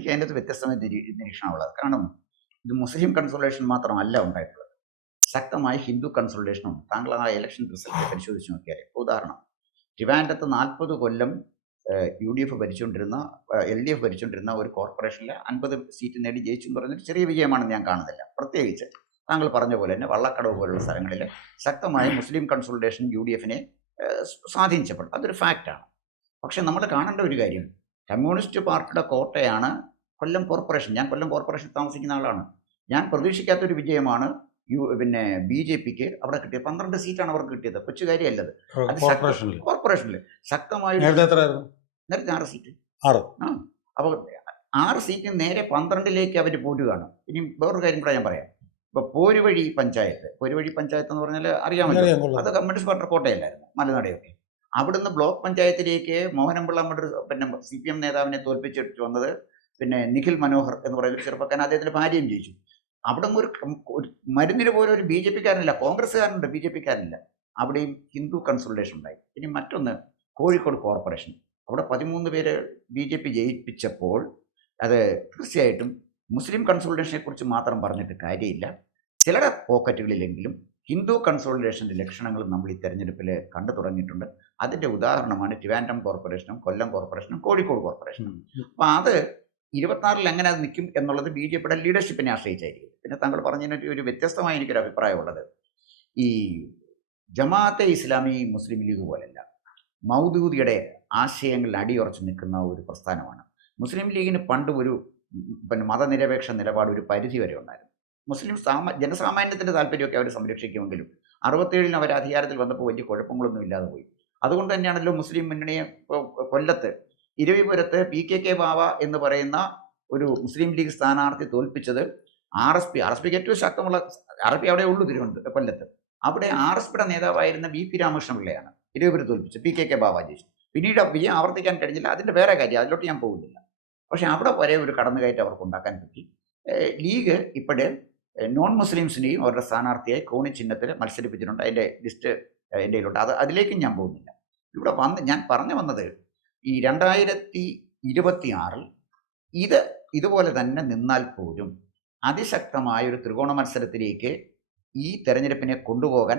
എനിക്ക് അതിനകത്ത് വ്യത്യസ്തമായ നിരീക്ഷണമുള്ളത്. കാരണം ഇത് മുസ്ലിം കൺസോളേഷൻ മാത്രമല്ല ഉണ്ടായിട്ടുള്ളത്. ശക്തമായ ഹിന്ദു കൺസോളിഡേഷനുണ്ട്. താങ്കൾ ആ ഇലക്ഷൻ റിസൾട്ട് പരിശോധിച്ച് നോക്കിയാൽ ഉദാഹരണം ട്രിവാൻഡ്രത്ത് 40 കൊല്ലം UDF ഭരിച്ചുകൊണ്ടിരുന്ന LDF ഭരിച്ചുകൊണ്ടിരുന്ന ഒരു കോർപ്പറേഷനിൽ 50 സീറ്റ് നേടി ജയിച്ചു എന്ന് പറഞ്ഞൊരു ചെറിയ വിജയമാണെന്ന് ഞാൻ കാണുന്നില്ല. പ്രത്യേകിച്ച് താങ്കൾ പറഞ്ഞ പോലെ തന്നെ വള്ളക്കടവ് പോലുള്ള സ്ഥലങ്ങളിൽ ശക്തമായ മുസ്ലിം കൺസോളിഡേഷൻ UDFനെ സ്വാധീനിച്ചപ്പോൾ അതൊരു ഫാക്റ്റാണ്. പക്ഷെ നമ്മൾ കാണേണ്ട ഒരു കാര്യം കമ്മ്യൂണിസ്റ്റ് പാർട്ടിയുടെ കോട്ടയാണ് കൊല്ലം കോർപ്പറേഷൻ. ഞാൻ കൊല്ലം കോർപ്പറേഷനിൽ താമസിക്കുന്ന ആളാണ്. ഞാൻ പ്രതീക്ഷിക്കാത്തൊരു വിജയമാണ് പിന്നെ BJPക്ക് അവിടെ കിട്ടിയത്. 12 സീറ്റാണ് അവർക്ക് കിട്ടിയത്. കൊച്ചു കാര്യമല്ലത്. അത് കോർപ്പറേഷനിൽ ശക്തമായ നേരത്തെ 6 സീറ്റ്. അപ്പോൾ 6 സീറ്റ് നേരെ 12ലേക്ക് അവർ പോരുകയാണ്. ഇനി വേറൊരു കാര്യം കൂടെ ഞാൻ പറയാം. ഇപ്പോൾ പോരുവഴി പഞ്ചായത്ത് എന്ന് പറഞ്ഞാൽ അറിയാമല്ലോ, അത് കമ്മ്യൂണിസ്റ്റ് പാർട്ടി കോട്ടയല്ലായിരുന്നു, മലനാടെയൊക്കെ. അവിടുന്ന് ബ്ലോക്ക് പഞ്ചായത്തിലേക്ക് മോഹനപിള്ള പിന്നെ CPM നേതാവിനെ തോൽപ്പിച്ചിട്ട് വന്നത് പിന്നെ നിഖിൽ മനോഹർ എന്ന് പറയുന്ന ഒരു ചെറുപ്പക്കാരൻ, അദ്ദേഹത്തിൻ്റെ ഭാര്യയും ജയിച്ചു. അവിടെ ഒരു മരുന്നിന് പോലും ഒരു BJPക്കാരനില്ല, കോൺഗ്രസ്സുകാരനുണ്ട്, BJPക്കാരനില്ല. അവിടെയും ഹിന്ദു കൺസോളിഡേഷൻ ഉണ്ടായി. ഇനി മറ്റൊന്ന് കോഴിക്കോട് കോർപ്പറേഷൻ, അവിടെ 13 പേര് BJP ജയിപ്പിച്ചപ്പോൾ അത് തീർച്ചയായിട്ടും മുസ്ലിം കൺസോളിഡേഷനെ കുറിച്ച് മാത്രം പറഞ്ഞിട്ട് കാര്യമില്ല. ചിലരുടെ പോക്കറ്റുകളിലെങ്കിലും ഹിന്ദു കൺസോളിഡേഷൻ്റെ ലക്ഷണങ്ങൾ നമ്മൾ ഈ തെരഞ്ഞെടുപ്പിൽ കണ്ടു തുടങ്ങിയിട്ടുണ്ട്. അതിൻ്റെ ഉദാഹരണമാണ് ട്രിവാൻഡ്രം കോർപ്പറേഷനും കൊല്ലം കോർപ്പറേഷനും കോഴിക്കോട് കോർപ്പറേഷനും. അപ്പോൾ അത് 26-ൽ എങ്ങനെ അത് നിൽക്കും എന്നുള്ളത് BJPയുടെ ലീഡർഷിപ്പിനെ ആശ്രയിച്ചായിരിക്കും. പിന്നെ താങ്കൾ പറഞ്ഞതിന് ഒരു വ്യത്യസ്തമായ എനിക്കൊരു അഭിപ്രായമുള്ളത്, ഈ ജമാഅത്തെ ഇസ്ലാമി മുസ്ലിം ലീഗ് പോലല്ല, മൗദൂദിയുടെ ആശയങ്ങളിൽ അടിയുറച്ച് നിൽക്കുന്ന ഒരു പ്രസ്ഥാനമാണ്. മുസ്ലിം ലീഗിന് പണ്ട് ഒരു പിന്നെ മതനിരപേക്ഷ നിലപാട് ഒരു പരിധി വരെ ഉണ്ടായിരുന്നു. മുസ്ലിം ജനസാമാന്യത്തിൻ്റെ താല്പര്യമൊക്കെ അവർ സംരക്ഷിക്കുമെങ്കിലും 67-ൽ അവർ അധികാരത്തിൽ വന്നപ്പോൾ വലിയ കുഴപ്പങ്ങളൊന്നും ഇല്ലാതെ പോയി. അതുകൊണ്ട് തന്നെയാണല്ലോ മുസ്ലിം മുന്നണിയെ കൊല്ലത്ത് ഇരവിപുരത്ത് PKK ബാവ എന്ന് പറയുന്ന ഒരു മുസ്ലിം ലീഗ് സ്ഥാനാർത്ഥി തോൽപ്പിച്ചത് RSPക്ക് ഏറ്റവും ശക്തമുള്ള RSP അവിടെ ഉള്ളൂ കൊല്ലത്ത്. അവിടെ RSPയുടെ നേതാവായിരുന്ന VP രാമകൃഷ്ണപിള്ളയാണ് ഇരവിപുരത്ത് തോൽപ്പിച്ചത്. PKK ബാവ ജയിച്ചു. പിന്നീട് വിജയം ആവർത്തിക്കാൻ കഴിഞ്ഞില്ല, അതിൻ്റെ വേറെ കാര്യം, അതിലോട്ട് ഞാൻ പോകുന്നില്ല. പക്ഷേ അവിടെ വരെ ഒരു കടന്നുകയറ്റം അവർക്ക് ഉണ്ടാക്കാൻ പറ്റി. ലീഗ് ഇപ്പോഴേ നോൺ മുസ്ലിംസിനെയും അവരുടെ സ്ഥാനാർത്ഥിയായി കോണി ചിഹ്നത്തിൽ മത്സരിപ്പിച്ചിട്ടുണ്ട്. അതിൻ്റെ ലിസ്റ്റ് എൻ്റെ കയ്യിലുണ്ട്. അതിലേക്കും ഞാൻ പോകുന്നില്ല. ഇവിടെ ഞാൻ പറഞ്ഞു വന്നത് ഈ 2026-ൽ ഇതുപോലെ തന്നെ നിന്നാൽ പോലും അതിശക്തമായ ഒരു ത്രികോണ മത്സരത്തിലേക്ക് ഈ തെരഞ്ഞെടുപ്പിനെ കൊണ്ടുപോകാൻ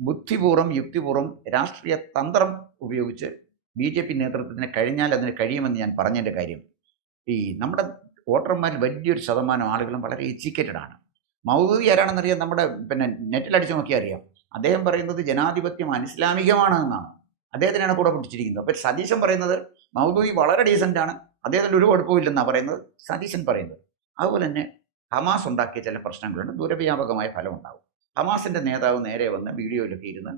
ബുദ്ധിപൂർവ്വം യുക്തിപൂർവ്വം രാഷ്ട്രീയ തന്ത്രം ഉപയോഗിച്ച് BJP നേതൃത്വത്തിന് കഴിഞ്ഞാൽ അതിന് കഴിയുമെന്ന് ഞാൻ പറഞ്ഞതിൻ്റെ കാര്യം, ഈ നമ്മുടെ വോട്ടർമാരിൽ വലിയൊരു ശതമാനം ആളുകളും വളരെ എഡ്യൂക്കേറ്റഡ് ആണ്. മൗദൂദി ആരാണെന്നറിയാം, നമ്മുടെ പിന്നെ നെറ്റിലടിച്ച് നോക്കിയാൽ അറിയാം. അദ്ദേഹം പറയുന്നത് ജനാധിപത്യം അനിസ്ലാമികമാണ് എന്നാണ്. അദ്ദേഹത്തിനാണ് കൂടെ പിടിച്ചിരിക്കുന്നത്. അപ്പോൾ സതീശൻ പറയുന്നത് മൗദൂദി വളരെ ഡീസൻ്റാണ്, അദ്ദേഹത്തിന് ഒരു കുഴപ്പമില്ലെന്നാണ് പറയുന്നത് സതീശൻ പറയുന്നത്. അതുപോലെ തന്നെ ഹമാസ് ഉണ്ടാക്കിയ ചില പ്രശ്നങ്ങളുണ്ട്, ദുരവ്യാപകമായ ഫലം ഉണ്ടാകും. ഹമാസിൻ്റെ നേതാവ് നേരെ വന്ന് വീഡിയോയിലൊക്കെ ഇരുന്ന്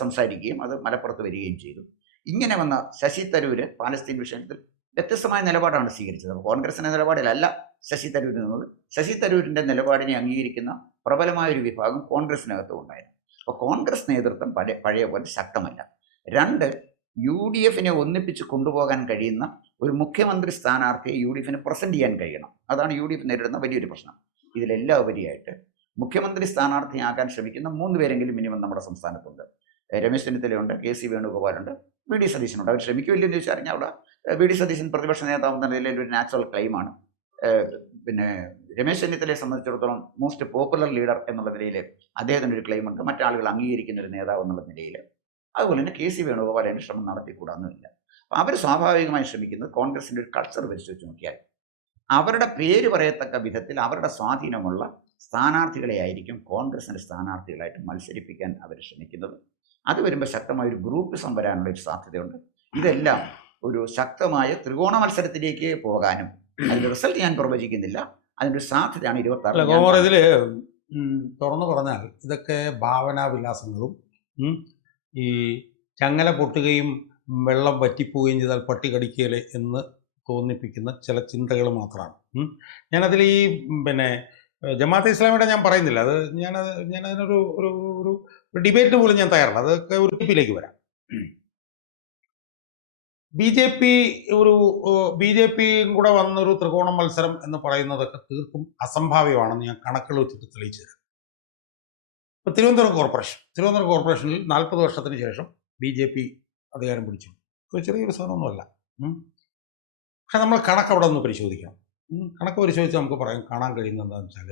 സംസാരിക്കുകയും അത് മലപ്പുറത്ത് വരികയും ചെയ്തു. ഇങ്ങനെ വന്ന ശശി തരൂർ പാലസ്തീൻ വിഷയത്തിൽ വ്യത്യസ്തമായ നിലപാടാണ് സ്വീകരിച്ചത്. അപ്പോൾ കോൺഗ്രസിൻ്റെ നിലപാടിലല്ല ശശി തരൂർ നിന്നത്. ശശി തരൂരിൻ്റെ നിലപാടിനെ അംഗീകരിക്കുന്ന പ്രബലമായൊരു വിഭാഗം കോൺഗ്രസിനകത്തും ഉണ്ടായിരുന്നു. അപ്പോൾ കോൺഗ്രസ് നേതൃത്വം പഴയ പോലെ ശക്തമല്ല. 2, UDFനെ ഒന്നിപ്പിച്ച് കൊണ്ടുപോകാൻ കഴിയുന്ന ഒരു മുഖ്യമന്ത്രി സ്ഥാനാർത്ഥിയെ UDFന് പ്രസൻറ്റ് ചെയ്യാൻ കഴിയണം. അതാണ് UDF നേരിടുന്ന വലിയൊരു പ്രശ്നം. ഇതിലെല്ലാം ഉപരിയായിട്ട് മുഖ്യമന്ത്രി സ്ഥാനാർത്ഥിയാകാൻ ശ്രമിക്കുന്ന 3 പേരെങ്കിലും മിനിമം നമ്മുടെ സംസ്ഥാനത്തുണ്ട്. Ramesh ചെന്നിത്തലയുണ്ട്, KC വേണുഗോപാലുണ്ട്, VD സതീശനുണ്ട്. അവർ ശ്രമിക്കുമില്ലെന്ന് ചോദിച്ചാൽ അറിഞ്ഞാൽ അവിടെ VD സതീശൻ പ്രതിപക്ഷ നേതാവെന്ന നിലയിൽ ഒരു നാച്ചുറൽ ക്ലെയിമാണ്. പിന്നെ രമേശ് ചെന്നിത്തലയെ സംബന്ധിച്ചിടത്തോളം മോസ്റ്റ് പോപ്പുലർ ലീഡർ എന്നുള്ള നിലയിൽ അദ്ദേഹത്തിൻ്റെ ഒരു ക്ലെയിമുണ്ട്, മറ്റാളുകൾ അംഗീകരിക്കുന്ന ഒരു നേതാവ് എന്നുള്ള നിലയിൽ. അതുപോലെ തന്നെ KC വേണുഗോപാൽ അതിൻ്റെ ശ്രമം നടത്തിക്കൂടാന്നുമില്ല. അപ്പോൾ അവർ സ്വാഭാവികമായി ശ്രമിക്കുന്നത് കോൺഗ്രസിൻ്റെ ഒരു കൾച്ചർ പരിശോധിച്ച് നോക്കിയാൽ അവരുടെ പേര് പറയത്തക്ക വിധത്തിൽ അവരുടെ സ്വാധീനമുള്ള സ്ഥാനാർത്ഥികളെ ആയിരിക്കും കോൺഗ്രസിൻ്റെ സ്ഥാനാർത്ഥികളായിട്ട് മത്സരിപ്പിക്കാൻ അവർ ശ്രമിക്കുന്നത്. അത് വരുമ്പോൾ ശക്തമായൊരു ഗ്രൂപ്പിസം വരാനുള്ള ഒരു സാധ്യതയുണ്ട്. ഇതെല്ലാം ഒരു ശക്തമായ ത്രികോണ മത്സരത്തിലേക്ക് പോകാനും അതിൻ്റെ റിസൾട്ട് ഞാൻ പ്രവചിക്കുന്നില്ല, അതിൻ്റെ ഒരു സാധ്യതയാണ് 26. ഇതിൽ തുറന്നു പറഞ്ഞാൽ ഇതൊക്കെ ഭാവനാവിലാസങ്ങളും ഈ ചങ്ങല പൊട്ടുകയും വെള്ളം വറ്റിപ്പോവുകയും ചെയ്താൽ പട്ടി കടിക്കല് എന്ന് തോന്നിപ്പിക്കുന്ന ചില ചിന്തകൾ മാത്രമാണ്. ഞാനതിൽ ഈ പിന്നെ ജമാഅത്തെ ഇസ്ലാമിയുടെ ഞാൻ പറയുന്നില്ല, അത് ഞാനതിനൊരു ഒരു ഡിബേറ്റ് പോലും ഞാൻ തയ്യാറല്ല. അതൊക്കെ ഒരു ടിപ്പിലേക്ക് വരാം. BJPയും കൂടെ വന്നൊരു ത്രികോണ മത്സരം എന്ന് പറയുന്നതൊക്കെ തീർത്തും അസംഭാവ്യമാണെന്ന് ഞാൻ കണക്കുകൾ വെച്ചിട്ട് തെളിയിച്ചു തരാം. ഇപ്പോൾ തിരുവനന്തപുരം കോർപ്പറേഷനിൽ 40 വർഷത്തിന് ശേഷം BJP അധികാരം പിടിച്ചു. ഒരു ചെറിയൊരു സാധനമൊന്നുമല്ല. പക്ഷെ നമ്മൾ കണക്ക് അവിടെ ഒന്ന് പരിശോധിക്കണം. കണക്ക് പരിശോധിച്ച് നമുക്ക് കാണാൻ കഴിയുന്നത് എന്താണെന്ന് വെച്ചാൽ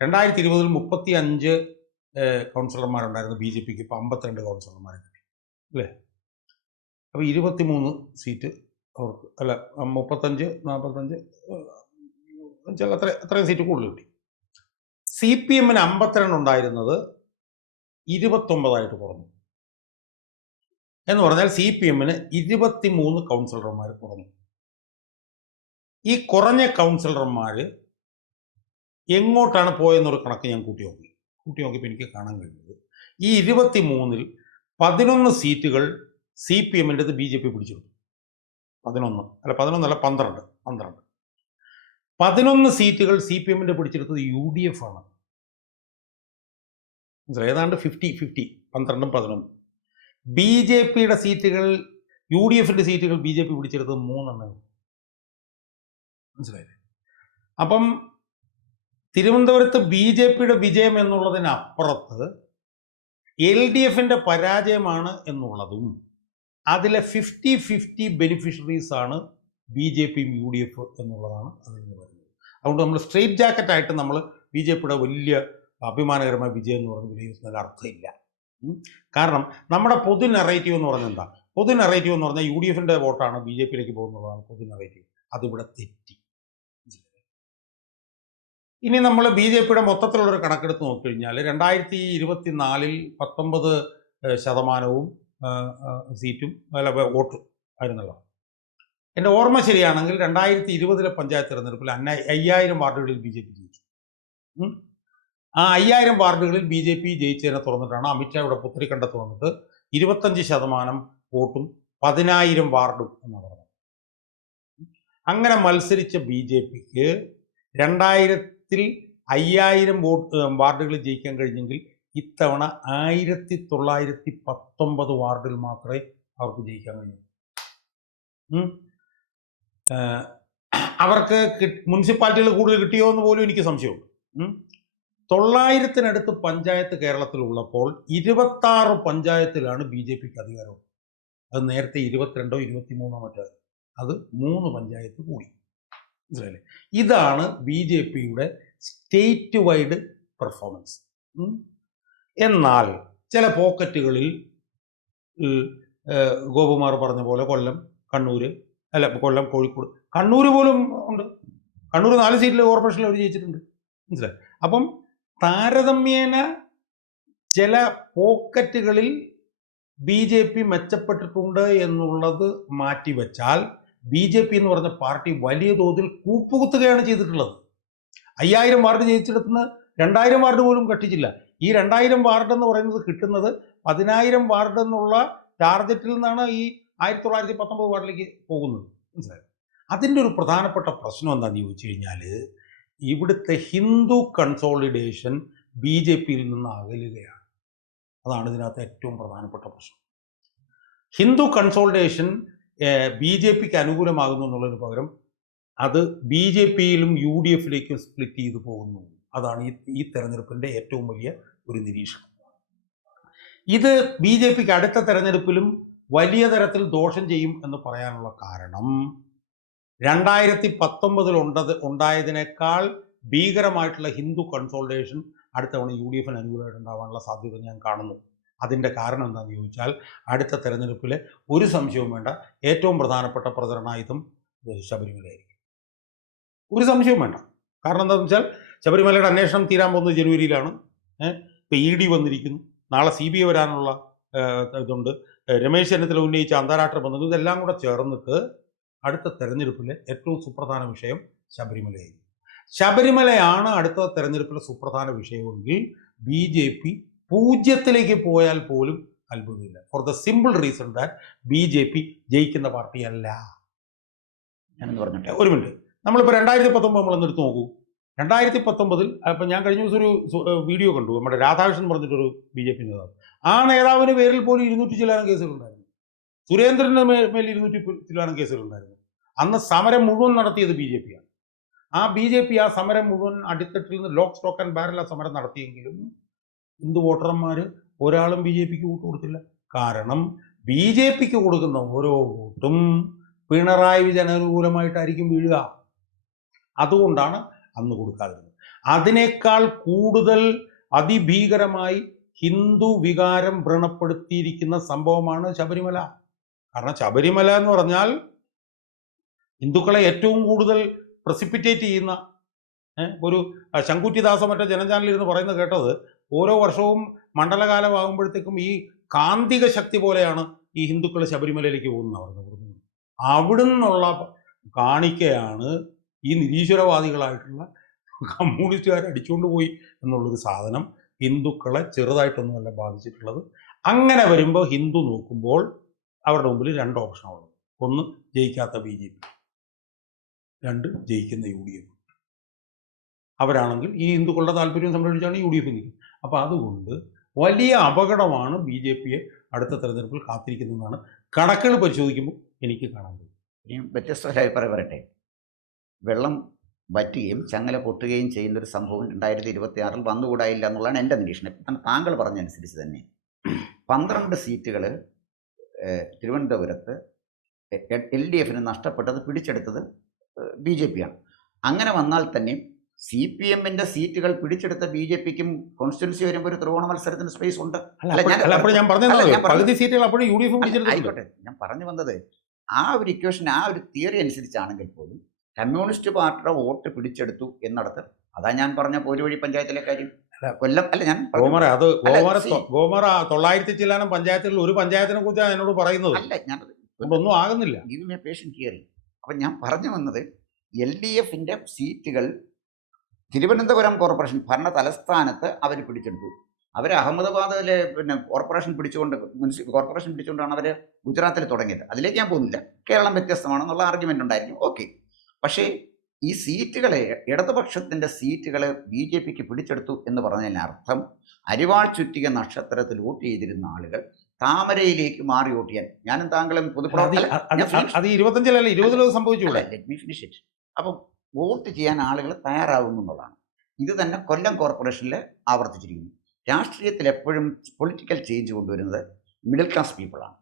2020 35 കൗൺസിലർമാരുണ്ടായിരുന്നു ബി ജെ പിക്ക്. ഇപ്പോൾ 52 കൗൺസിലർമാരെ കിട്ടി അല്ലേ? അപ്പോൾ 23 സീറ്റ് അവർക്ക്, അല്ല 35 45 അത്രയും സീറ്റ് കൂടുതൽ കിട്ടി. CPM 52 ഉണ്ടായിരുന്നത് 29 കുറഞ്ഞു. എന്ന് പറഞ്ഞാൽ CPM 23 കൗൺസിലർമാർ കുറഞ്ഞു. ഈ കുറഞ്ഞ കൗൺസിലർമാർ എങ്ങോട്ടാണ് പോയെന്നൊരു കണക്ക് ഞാൻ കൂട്ടി നോക്കിയപ്പോൾ എനിക്ക് കാണാൻ കഴിഞ്ഞത് ഈ 23-ൽ 11 സീറ്റുകൾ CPM BJP പിടിച്ചെടുത്തു. 12 സീറ്റുകൾ CPM പിടിച്ചെടുത്തത് UDF ആണ്. ഏതാണ്ട് 50-50, 12ഉം 11. BJPയുടെ സീറ്റുകൾ, UDFന്റെ സീറ്റുകൾ BJP പിടിച്ചെടുത്തത് 3 മനസ്സിലായില്ലേ? അപ്പം തിരുവനന്തപുരത്ത് BJPയുടെ വിജയം എന്നുള്ളതിനപ്പുറത്ത് LDFന്റെ പരാജയമാണ് എന്നുള്ളതും അതിലെ 50-50 ബെനിഫിഷ്യറീസ് ആണ് BJPയും UDF എന്നുള്ളതാണ് അതിൽ നിന്ന് വരുന്നത്. അതുകൊണ്ട് നമ്മൾ സ്ട്രെയിറ്റ് ജാക്കറ്റായിട്ട് നമ്മൾ BJPയുടെ വലിയ അഭിമാനകരമായ വിജയം എന്ന് പറഞ്ഞ് വിലയിരുത്തുന്നതിൽ അർത്ഥമില്ല. കാരണം നമ്മുടെ പൊതു നെറേറ്റീവ് എന്ന് പറഞ്ഞാൽ എന്താ? പൊതു നെറേറ്റീവ് എന്ന് പറഞ്ഞാൽ UDFന്റെ വോട്ടാണ് BJPയിലേക്ക് പോകുന്നതാണ് പൊതു നെറേറ്റീവ്. അതിവിടെ തെറ്റി. ഇനി നമ്മൾ BJPയുടെ മൊത്തത്തിലുള്ളൊരു കണക്കെടുത്ത് നോക്കിക്കഴിഞ്ഞാൽ 2024-ൽ 19% സീറ്റും വോട്ടും ആയിരുന്നല്ലോ. എൻ്റെ ഓർമ്മ ശരിയാണെങ്കിൽ 2020-ലെ പഞ്ചായത്ത് തിരഞ്ഞെടുപ്പിൽ 5000 വാർഡുകളിൽ BJP ജയിച്ചു. ആ 5000 വാർഡുകളിൽ BJP ജയിച്ചതിനെ തുറന്നിട്ടാണ് അമിത്ഷാ ഇവിടെ പുത്തരിക്കണ്ടത്ത് വന്നിട്ട് 25% വോട്ടും 10000 വാർഡും എന്ന് പറഞ്ഞത്. അങ്ങനെ മത്സരിച്ച BJPക്ക് 2000-ൽ 5000 വാർഡുകളിൽ ജയിക്കാൻ കഴിഞ്ഞെങ്കിൽ ഇത്തവണ 1919 വാർഡിൽ മാത്രമേ അവർക്ക് ജയിക്കാൻ കഴിയൂ. അവർക്ക് മുനിസിപ്പാലിറ്റികൾ കൂടുതൽ കിട്ടിയോ എന്ന് പോലും എനിക്ക് സംശയമുണ്ട്. 900-നടുത്ത് പഞ്ചായത്ത് കേരളത്തിലുള്ളപ്പോൾ 26 പഞ്ചായത്തിലാണ് BJPക്ക് അധികാരം. അത് നേരത്തെ 22-ഓ 23-ഓ മറ്റോ. അത് 3 പഞ്ചായത്ത് കൂടി. മനസ്സിലായില്ലേ? ഇതാണ് BJPയുടെ സ്റ്റേറ്റ് വൈഡ് പെർഫോമൻസ്. എന്നാൽ ചില പോക്കറ്റുകളിൽ ഗോപകുമാർ പറഞ്ഞ പോലെ കൊല്ലം, കോഴിക്കോട്, കണ്ണൂർ പോലും ഉണ്ട്. കണ്ണൂർ 4 സീറ്റിൽ കോർപ്പറേഷനിൽ അവർ ജയിച്ചിട്ടുണ്ട്. മനസ്സിലായി? അപ്പം താരതമ്യേന ചില പോക്കറ്റുകളിൽ BJP മെച്ചപ്പെട്ടിട്ടുണ്ട് എന്നുള്ളത് മാറ്റിവെച്ചാൽ BJP എന്ന് പറഞ്ഞ പാർട്ടി വലിയ തോതിൽ കൂപ്പുകുത്തുകയാണ് ചെയ്തിട്ടുള്ളത്. 5000 വാർഡ് ജയിച്ചെടുത്തുനിന്ന് 2000 വാർഡ് പോലും കട്ടിച്ചില്ല. ഈ 2000 വാർഡ് എന്ന് പറയുന്നത് കിട്ടുന്നത് 10000 വാർഡ് എന്നുള്ള ടാർഗറ്റിൽ നിന്നാണ് ഈ 1919 വാർഡിലേക്ക് പോകുന്നത്. മനസ്സിലായി? അതിൻ്റെ ഒരു പ്രധാനപ്പെട്ട പ്രശ്നം എന്താണെന്ന് ചോദിച്ചു കഴിഞ്ഞാൽ ഇവിടുത്തെ ഹിന്ദു കൺസോളിഡേഷൻ BJPയിൽ നിന്ന് അകലുകയാണ്. അതാണ് ഇതിനകത്ത് ഏറ്റവും പ്രധാനപ്പെട്ട പ്രശ്നം. ഹിന്ദു കൺസോളിഡേഷൻ BJPക്ക് അനുകൂലമാകുന്നു എന്നുള്ളതിന് പകരം അത് BJPയിലും UDFയിലേക്കും സ്പ്ലിറ്റ് ചെയ്തു പോകുന്നു. അതാണ് ഈ തെരഞ്ഞെടുപ്പിൻ്റെ ഏറ്റവും വലിയ ഒരു നിരീക്ഷണം. ഇത് BJPക്ക് അടുത്ത തെരഞ്ഞെടുപ്പിലും വലിയ തരത്തിൽ ദോഷം ചെയ്യും എന്ന് പറയാനുള്ള കാരണം 2019-ൽ ഉണ്ടായതിനേക്കാൾ ഭീകരമായിട്ടുള്ള ഹിന്ദു കൺസോളിഡേഷൻ അടുത്തവണ UDFന് അനുകൂലമായിട്ടുണ്ടാവാനുള്ള സാധ്യത ഞാൻ കാണുന്നു. അതിൻ്റെ കാരണം എന്താണെന്ന് ചോദിച്ചാൽ അടുത്ത തെരഞ്ഞെടുപ്പിൽ ഒരു സംശയവും വേണ്ട, ഏറ്റവും പ്രധാനപ്പെട്ട പ്രചരണായുധം ശബരിമലയായിരിക്കും. ഒരു സംശയവും വേണ്ട. കാരണം എന്താണെന്ന് വെച്ചാൽ ശബരിമലയുടെ അന്വേഷണം തീരാൻ പോകുന്നത് ജനുവരിയിലാണ്. ഇപ്പോൾ ED വന്നിരിക്കുന്നു, നാളെ CBI വരാനുള്ള ഇതുണ്ട്, രമേശ് ചെന്നിത്തല ഉന്നയിച്ച അന്താരാഷ്ട്ര ബന്ധങ്ങൾ, ഇതെല്ലാം കൂടെ ചേർന്നിട്ട് അടുത്ത തെരഞ്ഞെടുപ്പിലെ ഏറ്റവും സുപ്രധാന വിഷയം ശബരിമലയായിരിക്കും. ശബരിമലയാണ് അടുത്ത തെരഞ്ഞെടുപ്പിലെ സുപ്രധാന വിഷയമെങ്കിൽ BJP 0-ലേക്ക് പോയാൽ പോലും അത്ഭുതമില്ല. For the simple reason that BJP ജയിക്കുന്ന പാർട്ടിയല്ല. ഞാനെന്ന് പറഞ്ഞിട്ട് ഒരു മിനിറ്റ്, നമ്മളിപ്പോൾ 2019 നമ്മളൊന്ന് എടുത്ത് നോക്കൂ. 2019-ൽ ഇപ്പം ഞാൻ കഴിഞ്ഞ ദിവസം ഒരു വീഡിയോ കണ്ടു. നമ്മുടെ രാധാകൃഷ്ണൻ പറഞ്ഞിട്ടൊരു BJP നേതാവ്. ആ നേതാവിന് പേരിൽ പോലും 200 ചില്ലാനം കേസുകളുണ്ടായിരുന്നു. സുരേന്ദ്രന് മേൽ 200 ചില്ലാനം കേസുകളുണ്ടായിരുന്നു. അന്ന് സമരം മുഴുവൻ നടത്തിയത് BJPയാണ്. ആ BJP ആ സമരം മുഴുവൻ അടിത്തട്ടിൽ നിന്ന് ലോക്ക് സ്റ്റോക്ക് ആൻഡ് ബാരൽ ആ സമരം നടത്തിയെങ്കിലും ഹിന്ദു വോട്ടർമാർ ഒരാളും BJPക്ക് വോട്ട് കൊടുത്തില്ല. കാരണം BJPക്ക് കൊടുക്കുന്ന ഓരോ വോട്ടും പിണറായി വിജയൻ അനുകൂലമായിട്ടായിരിക്കും വീഴുക. അതുകൊണ്ടാണ് അന്ന് കൊടുക്കാതിരുന്നത്. അതിനേക്കാൾ കൂടുതൽ അതിഭീകരമായി ഹിന്ദു വികാരം വ്രണപ്പെടുത്തിയിരിക്കുന്ന സംഭവമാണ് ശബരിമല. കാരണം ശബരിമല എന്ന് പറഞ്ഞാൽ ഹിന്ദുക്കളെ ഏറ്റവും കൂടുതൽ പ്രസിപ്പിറ്റേറ്റ് ചെയ്യുന്ന ഒരു ശങ്കുറ്റിദാസ മറ്റേ ജനചാനലിൽ ഇരുന്ന് പറയുന്നത് കേട്ടത്, ഓരോ വർഷവും മണ്ഡലകാലമാകുമ്പോഴത്തേക്കും ഈ കാന്തിക ശക്തി പോലെയാണ് ഈ ഹിന്ദുക്കൾ ശബരിമലയിലേക്ക് പോകുന്നത്. അവിടെ നിന്നുള്ള കാണിക്കയാണ് ഈ നിരീശ്വരവാദികളായിട്ടുള്ള കമ്മ്യൂണിസ്റ്റുകാർ അടിച്ചുകൊണ്ട് പോയി എന്നുള്ളൊരു സാധനം ഹിന്ദുക്കളെ ചെറുതായിട്ടൊന്നുമല്ല ബാധിച്ചിട്ടുള്ളത്. അങ്ങനെ വരുമ്പോൾ ഹിന്ദു നോക്കുമ്പോൾ അവരുടെ മുമ്പിൽ 2 ഓപ്ഷനുള്ളത്. ഒന്ന്, ജയിക്കാത്ത BJP, 2, ജയിക്കുന്ന UDF. അവരാണെങ്കിൽ ഈ ഹിന്ദുക്കളുടെ താല്പര്യം സംരക്ഷിച്ചാണ് UDF നിൽക്കുന്നത്. അപ്പോൾ അതുകൊണ്ട് വലിയ അപകടമാണ് BJPയെ അടുത്ത തെരഞ്ഞെടുപ്പിൽ കാത്തിരിക്കുന്നതെന്നാണ് കണക്കുകൾ പരിശോധിക്കുമ്പോൾ എനിക്ക് കാണാൻ കഴിയും. ഇനിയും വ്യത്യസ്ത അഭിപ്രായം പറയട്ടെ. വെള്ളം വറ്റുകയും ചങ്ങല പൊട്ടുകയും ചെയ്യുന്നൊരു സംഭവം 2026 വന്നുകൂടായില്ല എന്നുള്ളതാണ് എൻ്റെ നിരീക്ഷണം. ഇപ്പം താങ്കൾ പറഞ്ഞനുസരിച്ച് തന്നെ 12 സീറ്റുകൾ തിരുവനന്തപുരത്ത് LDFന് നഷ്ടപ്പെട്ടത്, പിടിച്ചെടുത്തത് BJPയാണ്. അങ്ങനെ വന്നാൽ തന്നെ CPMന്റെ സീറ്റുകൾ പിടിച്ചെടുത്ത BJPക്കും കോൺസ്റ്റിറ്റ്യുവൻസി വരുമ്പോൾ ഒരു ത്രികോണ മത്സരത്തിന് സ്പേസ് ഉണ്ട്. പകുതി സീറ്റുകൾ അപ്പോഴും UDF ആയിക്കോട്ടെ, ഞാൻ പറഞ്ഞു വന്നത് ആ ഒരു ഇക്വേഷൻ, ആ ഒരു തിയറി അനുസരിച്ചാണെങ്കിൽ പോലും കമ്മ്യൂണിസ്റ്റ് പാർട്ടിയുടെ വോട്ട് പിടിച്ചെടുത്തു എന്നിടത്ത്, അതാ ഞാൻ പറഞ്ഞ പോരുവഴി പഞ്ചായത്തിലെ കാര്യം. കൊല്ലം അല്ല, ഞാൻ അത് 900 ചില്ലാനം പഞ്ചായത്തിൽ ഒരു പഞ്ചായത്തിനെ കുറിച്ചാണ് എന്നോട് പറയുന്നത്. അല്ല, ഞാൻ ഒന്നും ആകുന്നില്ല. Give A patient hearing. അപ്പം ഞാൻ പറഞ്ഞു വന്നത് LDFന്റെ സീറ്റുകൾ തിരുവനന്തപുരം കോർപ്പറേഷൻ ഭരണ തലസ്ഥാനത്ത് അവർ പിടിച്ചെടുത്തു. അവർ അഹമ്മദാബാദിലെ കോർപ്പറേഷൻ പിടിച്ചുകൊണ്ടാണ് അവർ ഗുജറാത്തിൽ തുടങ്ങിയത്. അതിലേക്ക് ഞാൻ പോകുന്നില്ല. കേരളം വ്യത്യസ്തമാണെന്നുള്ള ആർഗ്യുമെൻ്റ് ഉണ്ടായിരിക്കും, ഓക്കെ. പക്ഷേ ഈ സീറ്റുകളെ, ഇടതുപക്ഷത്തിൻ്റെ സീറ്റുകൾ BJPക്ക് പിടിച്ചെടുത്തു എന്ന് പറഞ്ഞതിന് അർത്ഥം അരിവാൾ ചുറ്റിക നക്ഷത്രത്തിൽ വോട്ട് ചെയ്തിരുന്ന ആളുകൾ താമരയിലേക്ക് മാറി വോട്ട് ചെയ്യാൻ, ഞാനും താങ്കളും അപ്പം വോട്ട് ചെയ്യാൻ ആളുകൾ തയ്യാറാകുന്നു എന്നുള്ളതാണ്. ഇത് തന്നെ കൊല്ലം കോർപ്പറേഷനിൽ ആവർത്തിച്ചിരിക്കുന്നു. രാഷ്ട്രീയത്തിൽ എപ്പോഴും പൊളിറ്റിക്കൽ ചേഞ്ച് കൊണ്ടുവരുന്നത് മിഡിൽ ക്ലാസ് പീപ്പിളാണ്.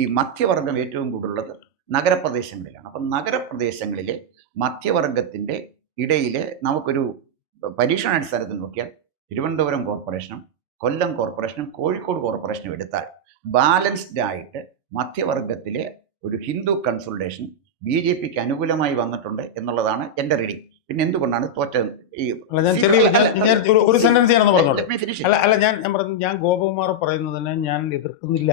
ഈ മധ്യവർഗം ഏറ്റവും കൂടുതലുള്ളത് നഗരപ്രദേശങ്ങളിലാണ്. അപ്പം നഗരപ്രദേശങ്ങളിലെ മധ്യവർഗത്തിൻ്റെ ഇടയിൽ നമുക്കൊരു പരീക്ഷണാടിസ്ഥാനത്തിൽ നോക്കിയാൽ തിരുവനന്തപുരം കോർപ്പറേഷനും കൊല്ലം കോർപ്പറേഷനും കോഴിക്കോട് കോർപ്പറേഷനും എടുത്താൽ ബാലൻസ്ഡ് ആയിട്ട് മധ്യവർഗത്തിലെ ഒരു ഹിന്ദു കൺസോളിഡേഷൻ BJPക്ക് അനുകൂലമായി വന്നിട്ടുണ്ട് എന്നുള്ളതാണ് എൻ്റെ റീഡിങ്. പിന്നെ എന്തുകൊണ്ടാണ് തോറ്റത്? ഞാൻ ഗോപകുമാർ പറയുന്നതിനെ ഞാൻ എതിർക്കുന്നില്ല,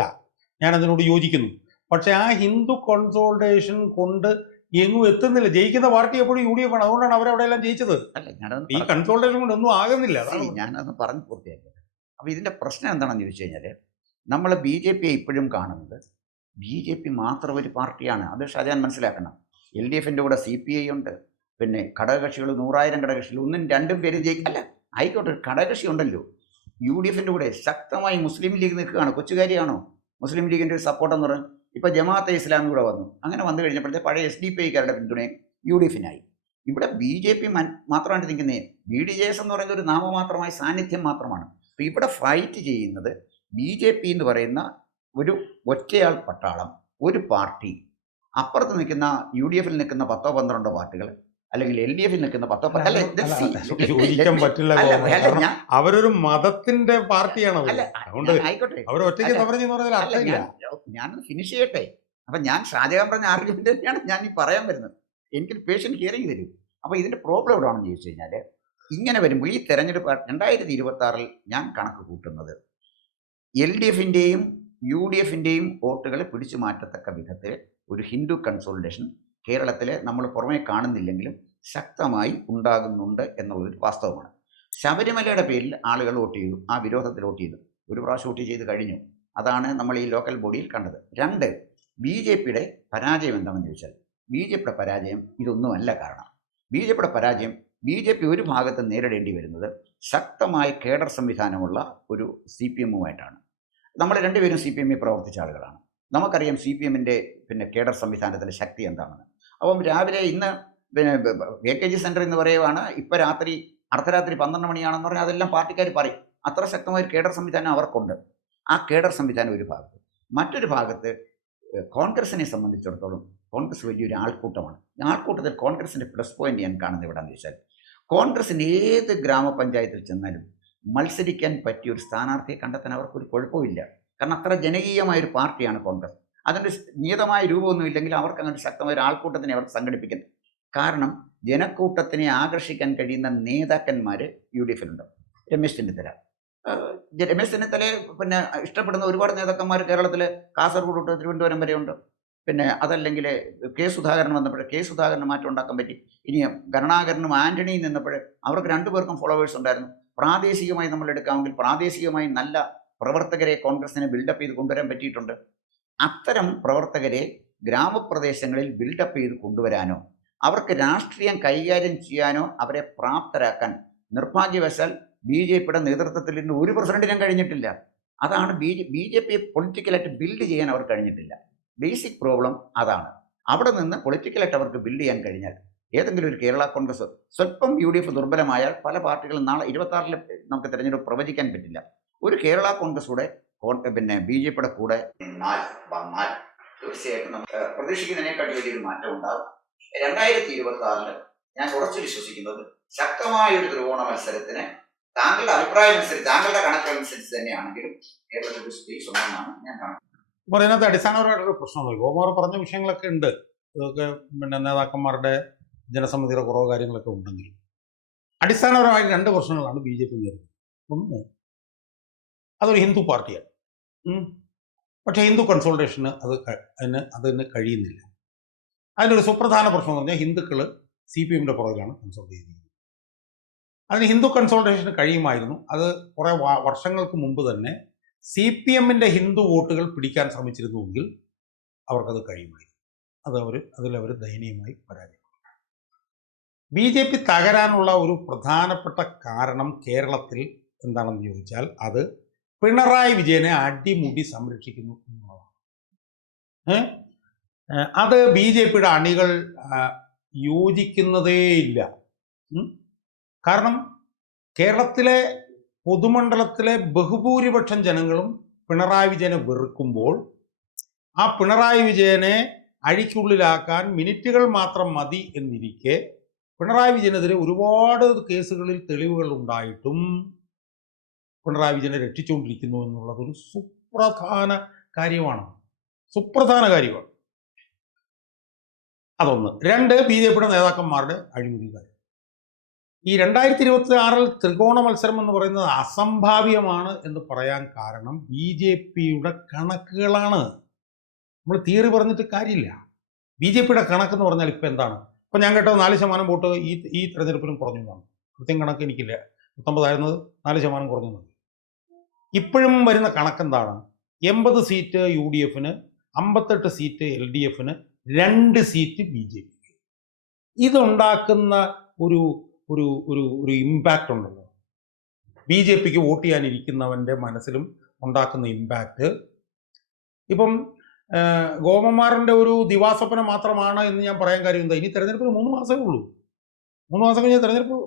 ഞാൻ അതിനോട് യോജിക്കുന്നു. പക്ഷെ ആ ഹിന്ദു കൺസോളിഡേഷൻ കൊണ്ട് എങ്ങും എത്തുന്നില്ല. ജയിക്കുന്ന പാർട്ടി എപ്പോഴും UDF ആണ്. അതുകൊണ്ടാണ് അവരവിടെ എല്ലാം ജയിച്ചത്. ഈ കൺസോളിഡേഷൻ കൊണ്ട് ഒന്നും ആകുന്നില്ല. ഞാനത് പറഞ്ഞു പൂർത്തിയാക്കി. അപ്പോൾ ഇതിൻ്റെ പ്രശ്നം എന്താണെന്ന് ചോദിച്ചു കഴിഞ്ഞാൽ, നമ്മൾ BJPയെ ഇപ്പോഴും കാണുന്നത് BJP മാത്രം ഒരു പാർട്ടിയാണ്. അത് ഷാജാൻ മനസ്സിലാക്കണം. LDFൻ്റെ കൂടെ CPI ഉണ്ട്, പിന്നെ ഘടകകക്ഷികൾ 100,000 ഘടകകക്ഷികൾ, 1-2 പേര് ജയിക്കല്ല, ആയിക്കോട്ടെ, ഘടകകക്ഷി ഉണ്ടല്ലോ. UDFൻ്റെ കൂടെ ശക്തമായി മുസ്ലിം ലീഗ് നിൽക്കുകയാണ്. കൊച്ചുകാരിയാണോ മുസ്ലിം ലീഗിൻ്റെ ഒരു സപ്പോർട്ടെന്ന് പറഞ്ഞാൽ? ഇപ്പോൾ ജമാഅത്തെ ഇസ്ലാമി കൂടെ വന്നു. അങ്ങനെ വന്നു കഴിഞ്ഞപ്പോഴത്തെ പഴയ SDPIക്കാരുടെ പിന്തുണയും UDFനായി. ഇവിടെ BJP മാത്രമായിട്ട് നിൽക്കുന്നത്. BDJS എന്ന് പറയുന്നത് ഒരു നാമമാത്രമായ സാന്നിധ്യം മാത്രമാണ്. അപ്പോൾ ഇവിടെ ഫൈറ്റ് ചെയ്യുന്നത് BJP എന്ന് പറയുന്ന ഒരു ഒറ്റയാൾ പട്ടാളം, ഒരു പാർട്ടി. അപ്പുറത്ത് നിൽക്കുന്ന UDFൽ നിൽക്കുന്ന 10-12 പാർട്ടികൾ, അല്ലെങ്കിൽ LDFൽ നിൽക്കുന്ന 10 പറ്റില്ല. അവരൊരു മതത്തിന്റെ പാർട്ടിയാണ്. ആയിക്കോട്ടെ, ഞാനത് ഫിനിഷ് ചെയ്യട്ടെ. അപ്പം ഞാൻ ഷാജഹാൻ പറഞ്ഞ ആർഗ്യുമെന്റ് തന്നെയാണ് ഞാൻ ഈ പറയാൻ വരുന്നത്. എനിക്കൊരു പേഷ്യൻ്റ് ഹിയറിംഗ് തരും. അപ്പോൾ ഇതിൻ്റെ പ്രോബ്ലം എവിടെയാണെന്ന് ചോദിച്ചു കഴിഞ്ഞാൽ, ഇങ്ങനെ വരുമ്പോൾ ഈ തെരഞ്ഞെടുപ്പ് 2026 ഞാൻ കണക്ക് കൂട്ടുന്നത് LDFൻ്റെയും UDFൻ്റെയും വോട്ടുകളെ പിടിച്ചു മാറ്റത്തക്ക വിധത്തിൽ ഒരു ഹിന്ദു കൺസോളിഡേഷൻ കേരളത്തിൽ നമ്മൾ പുറമേ കാണുന്നില്ലെങ്കിലും ശക്തമായി ഉണ്ടാകുന്നുണ്ട് എന്നുള്ളൊരു വാസ്തവമാണ്. ശബരിമലയുടെ പേരിൽ ആളുകൾ വോട്ട് ചെയ്തു, ആ വിരോധത്തിൽ വോട്ട് ചെയ്തു. ഒരു പ്രാവശ്യം വോട്ട് ചെയ്ത് കഴിഞ്ഞു. അതാണ് നമ്മൾ ഈ ലോക്കൽ ബോഡിയിൽ കണ്ടത്. 2, BJPയുടെ പരാജയം എന്താണെന്ന് ചോദിച്ചാൽ, BJPയുടെ പരാജയം ഇതൊന്നുമല്ല കാരണം. BJPയുടെ പരാജയം, BJP ഒരു ഭാഗത്ത് നേരിടേണ്ടി വരുന്നത് ശക്തമായ കേഡർ സംവിധാനമുള്ള ഒരു CPMുമായിട്ടാണ്. നമ്മൾ രണ്ടുപേരും CPMൽ പ്രവർത്തിച്ച ആളുകളാണ്. നമുക്കറിയാം CPMൻ്റെ കേഡർ സംവിധാനത്തിൻ്റെ ശക്തി എന്താണെന്ന്. അപ്പം രാവിലെ ഇന്ന് AKG സെൻറ്റർ എന്ന് പറയുവാണ്, ഇപ്പോൾ അർദ്ധരാത്രി 12 മണിയാണെന്ന് പറഞ്ഞാൽ അതെല്ലാം പാർട്ടിക്കാർ പറയും. അത്ര ശക്തമായ ഒരു കേഡർ സംവിധാനം അവർക്കുണ്ട്. ആ കേഡർ സംവിധാനം ഒരു ഭാഗത്ത്. മറ്റൊരു ഭാഗത്ത് കോൺഗ്രസിനെ സംബന്ധിച്ചിടത്തോളം കോൺഗ്രസ് വലിയൊരു ആൾക്കൂട്ടമാണ്. ആൾക്കൂട്ടത്തിൽ കോൺഗ്രസിൻ്റെ പ്ലസ് പോയിന്റ് ഞാൻ കാണുന്നത് എവിടെയാണെന്ന് വെച്ചാൽ, കോൺഗ്രസിന് ഏത് ഗ്രാമപഞ്ചായത്തിൽ ചെന്നാലും മത്സരിക്കാൻ പറ്റിയ ഒരു സ്ഥാനാർത്ഥിയെ കണ്ടെത്താൻ അവർക്കൊരു കുഴപ്പമില്ല. കാരണം അത്ര ജനകീയമായൊരു പാർട്ടിയാണ് കോൺഗ്രസ്. അതിൻ്റെ നിയതമായ രൂപമൊന്നും ഇല്ലെങ്കിൽ അവർക്ക് അങ്ങനെ ശക്തമായ ഒരു ആൾക്കൂട്ടത്തിനെ അവർക്ക് സംഘടിപ്പിക്കാൻ. കാരണം ജനക്കൂട്ടത്തിനെ ആകർഷിക്കാൻ കഴിയുന്ന നേതാക്കന്മാർ യു ഡി എഫിലുണ്ട്. രമേശ് ചെന്നിത്തല, രമേശ് ചെന്നിത്തലയെ പിന്നെ ഇഷ്ടപ്പെടുന്ന ഒരുപാട് നേതാക്കന്മാർ കേരളത്തിൽ കാസർഗോഡ് തൊട്ട് തിരുവനന്തപുരം വരെ ഉണ്ട്. പിന്നെ അതല്ലെങ്കിൽ കെ സുധാകരൻ വന്നപ്പോൾ കെ സുധാകരന് മാറ്റം ഉണ്ടാക്കാൻ പറ്റി. ഇനി കരുണാകരനും ആന്റണിയും നിന്നപ്പോൾ അവർക്ക് രണ്ടുപേർക്കും ഫോളോവേഴ്സ് ഉണ്ടായിരുന്നു. പ്രാദേശികമായി നമ്മൾ എടുക്കാമെങ്കിൽ പ്രാദേശികമായി നല്ല പ്രവർത്തകരെ കോൺഗ്രസിനെ ബിൽഡപ്പ് ചെയ്ത് കൊണ്ടുവരാൻ പറ്റിയിട്ടുണ്ട്. അത്തരം പ്രവർത്തകരെ ഗ്രാമപ്രദേശങ്ങളിൽ ബിൽഡപ്പ് ചെയ്ത് കൊണ്ടുവരാനോ അവർക്ക് രാഷ്ട്രീയം കൈകാര്യം ചെയ്യാനോ അവരെ പ്രാപ്തരാക്കാൻ നിർഭാഗ്യവശാൽ ബി ജെ പിയുടെ നേതൃത്വത്തിൽ ഇന്ന് ഒരു പ്രസിഡന്റിനും കഴിഞ്ഞിട്ടില്ല. അതാണ് ബി ജെ പിയെ പൊളിറ്റിക്കലായിട്ട് ബിൽഡ് ചെയ്യാൻ അവർ കഴിഞ്ഞിട്ടില്ല. ബേസിക് പ്രോബ്ലം അതാണ്. അവിടെ നിന്ന് പൊളിറ്റിക്കലായിട്ട് അവർക്ക് ബിൽഡ് ചെയ്യാൻ കഴിഞ്ഞാൽ ഏതെങ്കിലും ഒരു കേരള കോൺഗ്രസ് സ്വല്പം യു ഡി എഫ് ദുർബലമായാൽ പല പാർട്ടികളും നാളെ 26-ൽ നമുക്ക് തിരഞ്ഞെടുപ്പ് പ്രവചിക്കാൻ പറ്റില്ല. ഒരു കേരള കോൺഗ്രസ് കൂടെ പിന്നെ ബി ജെ പിയുടെ കൂടെ വന്നാൽ തീർച്ചയായിട്ടും നമുക്ക് പ്രതീക്ഷിക്കുന്നതിനേക്കാൾ വലിയൊരു മാറ്റം ഉണ്ടാകും. 2026-ൽ ഞാൻ ഉറച്ചു വിശ്വസിക്കുന്നത് ശക്തമായൊരു ത്രികോണ മത്സരത്തിന് താങ്കളുടെ അഭിപ്രായം അനുസരിച്ച് താങ്കളുടെ കണക്കനുസരിച്ച് തന്നെയാണെങ്കിലും കേരളത്തിൽ സ്പേസ് ഉണ്ടെന്നാണ് ഞാൻ കാണുന്നത്. അപ്പോൾ അതിനകത്ത് അടിസ്ഥാനപരമായിട്ടൊരു പ്രശ്നമൊന്നും ഗോകുമാർ പറഞ്ഞ വിഷയങ്ങളൊക്കെ ഉണ്ട്. ഇതൊക്കെ പിന്നെ നേതാക്കന്മാരുടെ ജനസമ്മതിയുടെ കുറവ് കാര്യങ്ങളൊക്കെ ഉണ്ടെങ്കിലും അടിസ്ഥാനപരമായി രണ്ട് പ്രശ്നങ്ങളാണ് ബി ജെ പി നേരിടുന്നത്. ഒന്ന്, അതൊരു ഹിന്ദു പാർട്ടിയാണ്. പക്ഷേ ഹിന്ദു കൺസോൾട്ടേഷന് അതിന് കഴിയുന്നില്ല. അതിനൊരു സുപ്രധാന പ്രശ്നം എന്ന് പറഞ്ഞാൽ ഹിന്ദുക്കൾ സി പി എമ്മിൻ്റെ പുറകിലാണ് കൺസോൾട്ട് ചെയ്തിരിക്കുന്നത്. അതിന് ഹിന്ദു കൺസോൾട്ടേഷന് കഴിയുമായിരുന്നു. അത് കുറേ വർഷങ്ങൾക്ക് മുമ്പ് തന്നെ സി പി എമ്മിൻ്റെ ഹിന്ദു വോട്ടുകൾ പിടിക്കാൻ ശ്രമിച്ചിരുന്നുവെങ്കിൽ അവർക്കത് കഴിയുമായിരുന്നു. അതിലവർ ദയനീയമായി പരാജയപ്പെട്ടു. ബി ജെ പി തകരാനുള്ള ഒരു പ്രധാനപ്പെട്ട കാരണം കേരളത്തിൽ എന്താണെന്ന് ചോദിച്ചാൽ അത് പിണറായി വിജയനെ അടിമുടി സംരക്ഷിക്കുന്നു എന്നുള്ളതാണ്. അത് ബി ജെ പിയുടെ അണികൾ യോജിക്കുന്നതേയില്ല. കാരണം കേരളത്തിലെ പൊതുമണ്ഡലത്തിലെ ബഹുഭൂരിപക്ഷം ജനങ്ങളും പിണറായി വിജയനെ വെറുക്കുമ്പോൾ ആ പിണറായി വിജയനെ അഴിക്കുള്ളിലാക്കാൻ മിനിറ്റുകൾ മാത്രം മതി എന്നിരിക്കെ പിണറായി വിജയനെതിരെ ഒരുപാട് കേസുകളിൽ തെളിവുകൾ ഉണ്ടായിട്ടും പിണറായി വിജയനെ രക്ഷിച്ചുകൊണ്ടിരിക്കുന്നു എന്നുള്ളതൊരു സുപ്രധാന കാര്യമാണ്. അതൊന്ന്. രണ്ട്, ബി ജെ പിയുടെ നേതാക്കന്മാരുടെ അഴിമതി കാര്യം. ഈ 2026-ൽ ത്രികോണ മത്സരം എന്ന് പറയുന്നത് അസംഭാവ്യമാണ് എന്ന് പറയാൻ കാരണം ബി ജെ പിയുടെ കണക്കുകളാണ്. നമ്മൾ തിയറി പറഞ്ഞിട്ട് കാര്യമില്ല. ബി ജെ പിയുടെ കണക്കെന്ന് പറഞ്ഞാൽ ഇപ്പം എന്താണ്? ഇപ്പം ഞാൻ കേട്ടത് 4% വോട്ട് ഈ തെരഞ്ഞെടുപ്പിലും കുറഞ്ഞു എന്നാണ്. കൃത്യം കണക്ക് എനിക്കില്ല. 19 4% കുറഞ്ഞു എന്നാണ്. ഇപ്പോഴും വരുന്ന കണക്കെന്താണ്? 80 സീറ്റ് യു ഡി എഫിന്, 58 സീറ്റ് എൽ ഡി എഫിന്, 2 സീറ്റ് ബി ജെ പിക്ക്. ഇതുണ്ടാക്കുന്ന ഒരു ഒരു ഒരു ഒരു ഇമ്പാക്റ്റ് ഉണ്ടല്ലോ, ബി ജെ പിക്ക് വോട്ട് ചെയ്യാനിരിക്കുന്നവൻ്റെ മനസ്സിലും ഉണ്ടാക്കുന്ന ഇമ്പാക്റ്റ്. ഇപ്പം ഗോപകുമാറിൻ്റെ ഒരു ദിവാസ്വപ്നം മാത്രമാണ് എന്ന് ഞാൻ പറയാൻ കാര്യം എന്താ? ഇനി തെരഞ്ഞെടുപ്പിന് 3 മാസമേ ഉള്ളൂ. 3 മാസം കഴിഞ്ഞാൽ തെരഞ്ഞെടുപ്പ്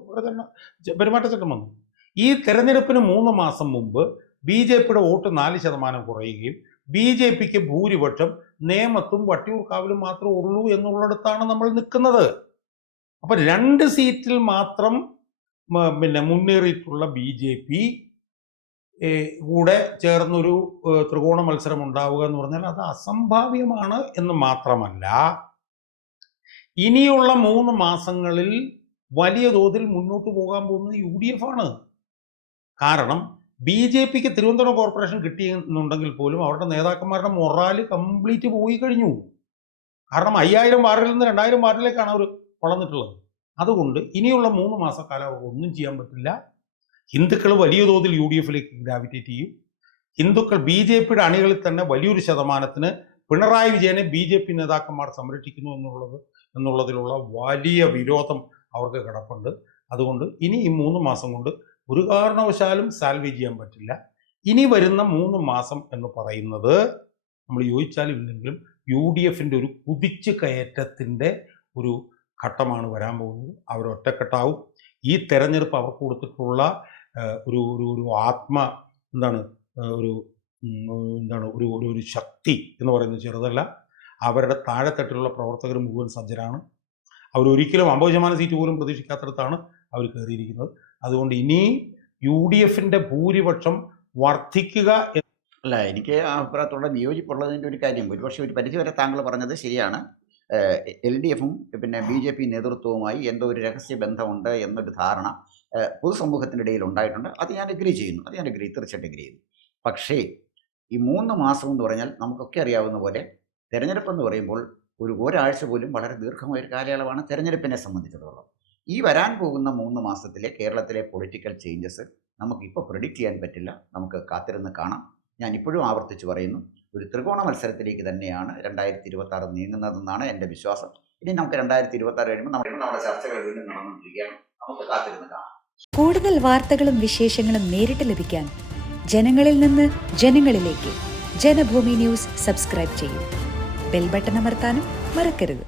പെരുമാറ്റച്ചട്ടം വന്നു. ഈ തെരഞ്ഞെടുപ്പിന് 3 മാസം മുമ്പ് ബി ജെ പിയുടെ വോട്ട് 4% കുറയുകയും ബി ജെ പിക്ക് ഭൂരിപക്ഷം നേമത്തും വട്ടിയൂർക്കാവിലും മാത്രമേ ഉള്ളൂ എന്നുള്ളിടത്താണ് നമ്മൾ നിൽക്കുന്നത്. അപ്പം 2 സീറ്റിൽ മാത്രം പിന്നെ മുന്നേറിയിട്ടുള്ള ബി ജെ പി കൂടെ ചേർന്നൊരു ത്രികോണ മത്സരം ഉണ്ടാവുക എന്ന് പറഞ്ഞാൽ അത് അസംഭാവ്യമാണ് എന്ന് മാത്രമല്ല, ഇനിയുള്ള 3 മാസങ്ങളിൽ വലിയ തോതിൽ മുന്നോട്ട് പോകാൻ പോകുന്നത് യു ഡി എഫ് ആണ്. കാരണം ബി ജെ പിക്ക് തിരുവനന്തപുരം കോർപ്പറേഷൻ കിട്ടിയെന്നുണ്ടെങ്കിൽ പോലും അവരുടെ നേതാക്കന്മാരുടെ മൊറാല് കംപ്ലീറ്റ് പോയി കഴിഞ്ഞു. കാരണം 5000 വാർഡിൽ നിന്ന് 2000 വാർഡിലേക്കാണ് അവർ വളർന്നിട്ടുള്ളത്. അതുകൊണ്ട് ഇനിയുള്ള 3 മാസക്കാലം അവർക്ക് ഒന്നും ചെയ്യാൻ പറ്റില്ല. ഹിന്ദുക്കൾ വലിയ തോതിൽ യു ഡി എഫിലേക്ക് ഗ്രാവിറ്റേറ്റ് ചെയ്യും. ഹിന്ദുക്കൾ ബി ജെ പിയുടെ അണികളിൽ തന്നെ വലിയൊരു ശതമാനത്തിന് പിണറായി വിജയനെ ബി ജെ പി നേതാക്കന്മാർ സംരക്ഷിക്കുന്നു എന്നുള്ളതിലുള്ള വലിയ വിരോധം അവർക്ക് കിടപ്പുണ്ട്. അതുകൊണ്ട് ഇനി ഈ 3 മാസം കൊണ്ട് ഒരു കാരണവശാലും സാൽവേജ് ചെയ്യാൻ പറ്റില്ല. ഇനി വരുന്ന 3 മാസം എന്ന് പറയുന്നത് നമ്മൾ യോജിച്ചാലും ഇല്ലെങ്കിലും യു ഡി എഫിൻ്റെ ഒരു കുതിച്ചു കയറ്റത്തിൻ്റെ ഒരു ഘട്ടമാണ് വരാൻ പോകുന്നത്. അവരൊറ്റക്കെട്ടാവും. ഈ തെരഞ്ഞെടുപ്പ് അവർക്ക് കൊടുത്തിട്ടുള്ള ഒരു ഒരു ശക്തി എന്ന് പറയുന്നത് ചെറുതല്ല. അവരുടെ താഴെത്തട്ടിലുള്ള പ്രവർത്തകർ മുഴുവൻ സജ്ജരാണ്. അവരൊരിക്കലും 50% സീറ്റ് പോലും പ്രതീക്ഷിക്കാത്തടത്താണ് അവർ കയറിയിരിക്കുന്നത്. അതുകൊണ്ട് ഇനിയും UDFൻ്റെ ഭൂരിപക്ഷം വർദ്ധിക്കുക. അല്ല, എനിക്ക് ആ അഭിപ്രായത്തോടെ വിയോജിപ്പുള്ളതിൻ്റെ ഒരു കാര്യം, ഒരുപക്ഷെ ഒരു പരിധിവരെ താങ്കൾ പറഞ്ഞത് ശരിയാണ്. LDFും പിന്നെ BJP നേതൃത്വവുമായി എന്തോ ഒരു രഹസ്യ ബന്ധമുണ്ട് എന്നൊരു ധാരണ പൊതുസമൂഹത്തിനിടയിൽ ഉണ്ടായിട്ടുണ്ട്. അത് ഞാൻ തീർച്ചയായിട്ടും എഗ്രി ചെയ്യുന്നു. പക്ഷേ ഈ 3 മാസം എന്ന് പറഞ്ഞാൽ നമുക്കൊക്കെ അറിയാവുന്ന പോലെ തെരഞ്ഞെടുപ്പെന്ന് പറയുമ്പോൾ ഒരാഴ്ച പോലും വളരെ ദീർഘമായ ഒരു കാലയളവാണ് തെരഞ്ഞെടുപ്പിനെ സംബന്ധിച്ചിടത്തോളം. ഈ വരാൻ പോകുന്ന 3 മാസത്തിലെ കേരളത്തിലെ പൊളിറ്റിക്കൽ ചേഞ്ചസ് നമുക്കിപ്പോൾ പ്രെഡിക്റ്റ് ചെയ്യാൻ പറ്റില്ല. നമുക്ക് കാത്തിരുന്ന് കാണാം. ഞാൻ ഇപ്പോഴും ആവർത്തിച്ച് പറയുന്നു, ഒരു ത്രികോണ മത്സരത്തിലേക്ക് തന്നെയാണ് 2026 നീങ്ങുന്നതെന്നാണ് എൻ്റെ വിശ്വാസം. ഇനി നമുക്ക് 2026 കഴിയുമ്പോൾ നമ്മുടെ ചർച്ചകൾ വീണ്ടും നടന്നുകൊണ്ടിരിക്കുകയാണ്. നമുക്ക് കാത്തിരുന്ന് കാണാം. കൂടുതൽ വാർത്തകളും വിശേഷങ്ങളും നേരിട്ട് ലഭിക്കാൻ ജനങ്ങളിൽ നിന്ന് ജനങ്ങളിലേക്ക് ജനഭൂമി ന്യൂസ് സബ്സ്ക്രൈബ് ചെയ്യൂ. ബെൽ ബട്ടൺ അമർത്താനും മറക്കരുത്.